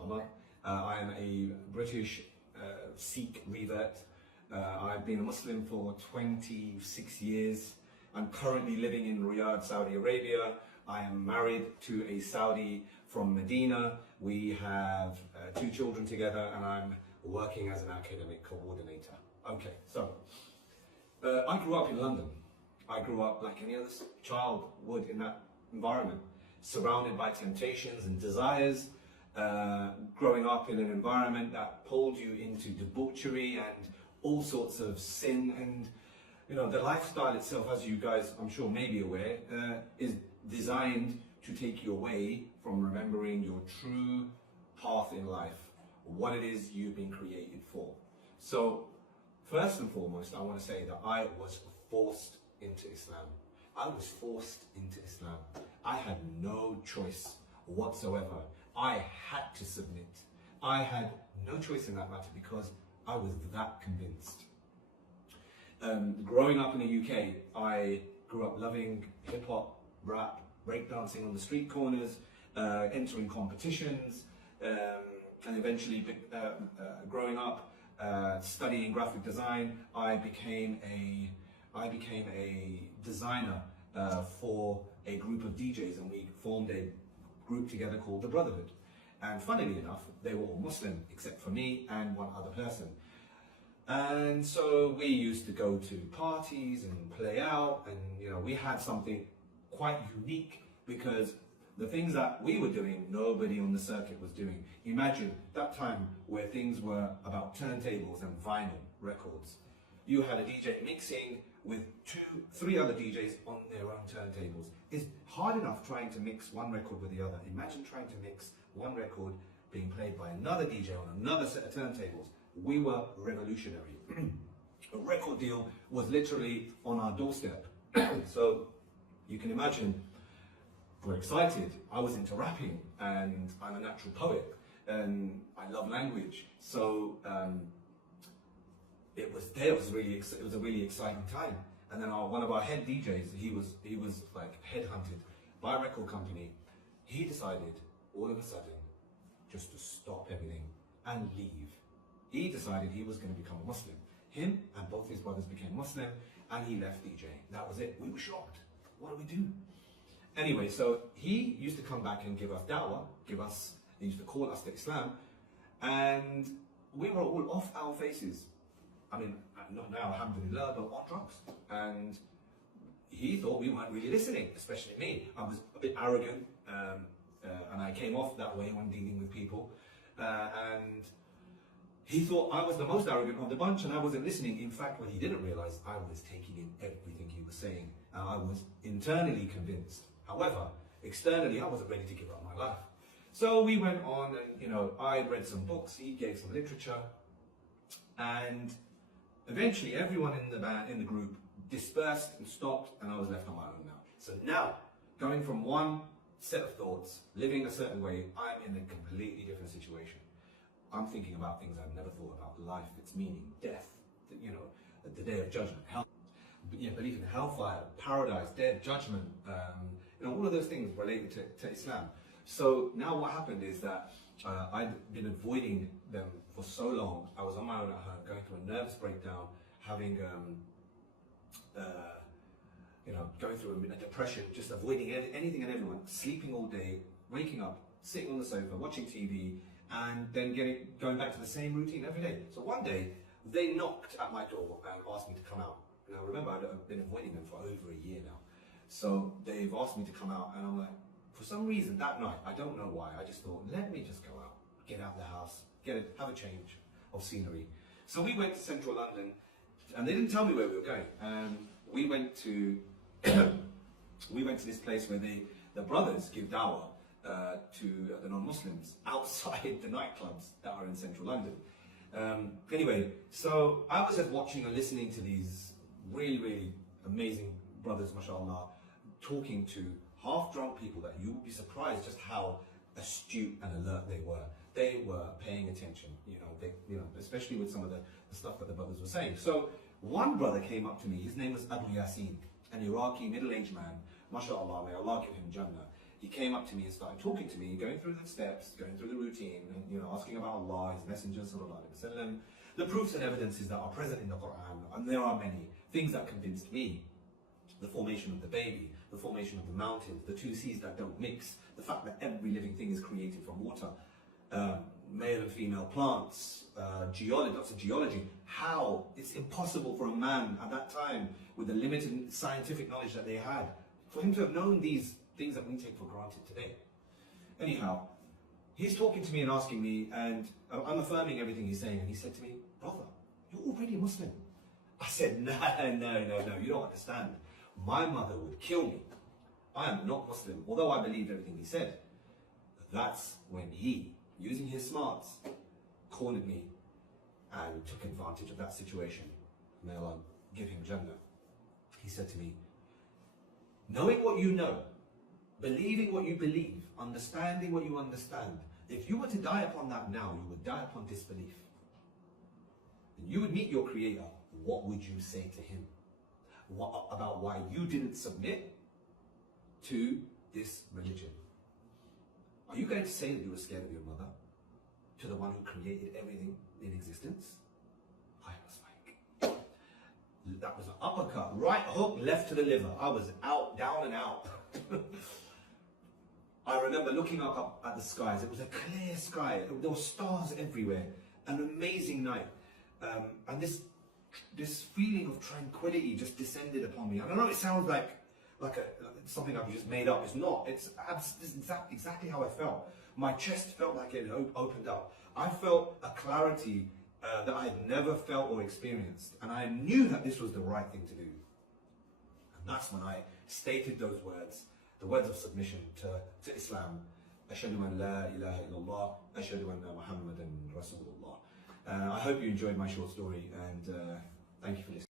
Amar. I am a British Sikh revert. I've been a Muslim for 26 years. I'm currently living in Riyadh, Saudi Arabia. I am married to a Saudi from Medina. We have 2 children together, and I'm working as an academic coordinator. Okay, so I grew up in London. I grew up like any other child would in that environment, surrounded by temptations and desires, growing up in an environment that pulled you into debauchery and all sorts of sin. And you know, the lifestyle itself, as you guys I'm sure may be aware, is designed to take you away from remembering your true path in life, what it is you've been created for. So first and foremost, I want to say that I was forced into Islam. I was forced into Islam. I had no choice whatsoever. I had to submit. I had no choice in that matter because I was that convinced. Growing up in the UK, I grew up loving hip hop, rap, breakdancing on the street corners, entering competitions, and eventually growing up, studying graphic design. I became a designer for a group of DJs, and we formed a group together called the Brotherhood. And funnily enough, they were all Muslim except for me and one other person. And so we used to go to parties and play out, and you know, we had something quite unique because the things that we were doing, nobody on the circuit was doing. Imagine that time where things were about turntables and vinyl records. You had a DJ mixing with 2, 3 other DJs on their own turntables. It's hard enough trying to mix one record with the other. Imagine trying to mix one record being played by another DJ on another set of turntables. We were revolutionary. A record deal was literally on our doorstep. So you can imagine, we're excited. I was into rapping, and I'm a natural poet, and I love language. So it was a really exciting time. And then one of our head DJs, he was like headhunted by a record company. He decided all of a sudden just to stop everything and leave. He decided he was going to become a Muslim. Him and both his brothers became Muslim, and he left DJing. That was it. We were shocked. What do we do? Anyway, so he used to come back and give us da'wah, he used to call us to Islam, and we were all off our faces. I mean, not now, alhamdulillah, but on drugs. And he thought we weren't really listening, especially me. I was a bit arrogant, and I came off that way when dealing with people. And he thought I was the most arrogant of the bunch, and I wasn't listening. In fact, what he didn't realize, I was taking in everything he was saying. And I was internally convinced. However, externally, I wasn't ready to give up my life. So we went on, and you know, I read some books, he gave some literature, and eventually everyone in the group dispersed and stopped, and I was left on my own now. So now, going from one set of thoughts, living a certain way, I'm in a completely different situation. I'm thinking about things I've never thought about: life, its meaning, death, you know, the day of judgment, hell, belief in hellfire, paradise, death, judgment, you know, all of those things related to Islam. So now what happened is that I'd been avoiding them for so long. I was on my own at home, going through a nervous breakdown, having, you know, going through a depression, just avoiding anything and everyone, sleeping all day, waking up, sitting on the sofa, watching TV, and then going back to the same routine every day. So one day, they knocked at my door and asked me to come out. Now remember, I've been avoiding them for over a year now. So they've asked me to come out, and I'm like, for some reason that night, I don't know why, I just thought, let me just go out, get out of the house, have a change of scenery. So we went to central London, and they didn't tell me where we were going. We went to this place where the brothers give dawah to the non-Muslims outside the nightclubs that are in central London. Anyway, so I was just watching and listening to these really amazing brothers, mashallah, talking to half-drunk people that you would be surprised just how astute and alert they were. They were paying attention, you know, especially with some of the stuff that the brothers were saying. So one brother came up to me. His name was Abu Yasin, an Iraqi middle-aged man, mashallah, may Allah give him Jannah. He came up to me and started talking to me, going through the steps, going through the routine, and, you know, asking about Allah, His Messenger, sallallahu alaihi wasallam, the proofs and evidences that are present in the Quran, and there are many things that convinced me. The formation of the baby, the formation of the mountains, the two seas that don't mix, the fact that every living thing is created from water, male and female plants, geology, how it's impossible for a man at that time, with the limited scientific knowledge that they had, for him to have known these things that we take for granted today. Anyhow, he's talking to me and asking me, and I'm affirming everything he's saying, and he said to me, brother, you're already Muslim. I said, no, you don't understand. My mother would kill me. I am not Muslim, although I believed everything he said. That's when he, using his smarts, cornered me and took advantage of that situation. May Allah give him Jannah. He said to me, knowing what you know, believing what you believe, understanding what you understand, if you were to die upon that now, you would die upon disbelief. And you would meet your Creator. What would you say to Him? What, about why you didn't submit to this religion? Are you going to say that you were scared of your mother, to the one who created everything in existence? I was like, that was an uppercut, right hook, left to the liver. I was out, down and out. I remember looking up at the skies. It was a clear sky. There were stars everywhere. An amazing night. And this feeling of tranquility just descended upon me. I don't know, it sounds like something I've just made up. It's not. It's exactly how I felt. My chest felt like it opened up. I felt a clarity that I had never felt or experienced. And I knew that this was the right thing to do. And that's when I stated those words, the words of submission to Islam. Ashhadu an la ilaha illallah, ashhadu anna Muhammadan Rasulullah. I hope you enjoyed my short story, and thank you for listening.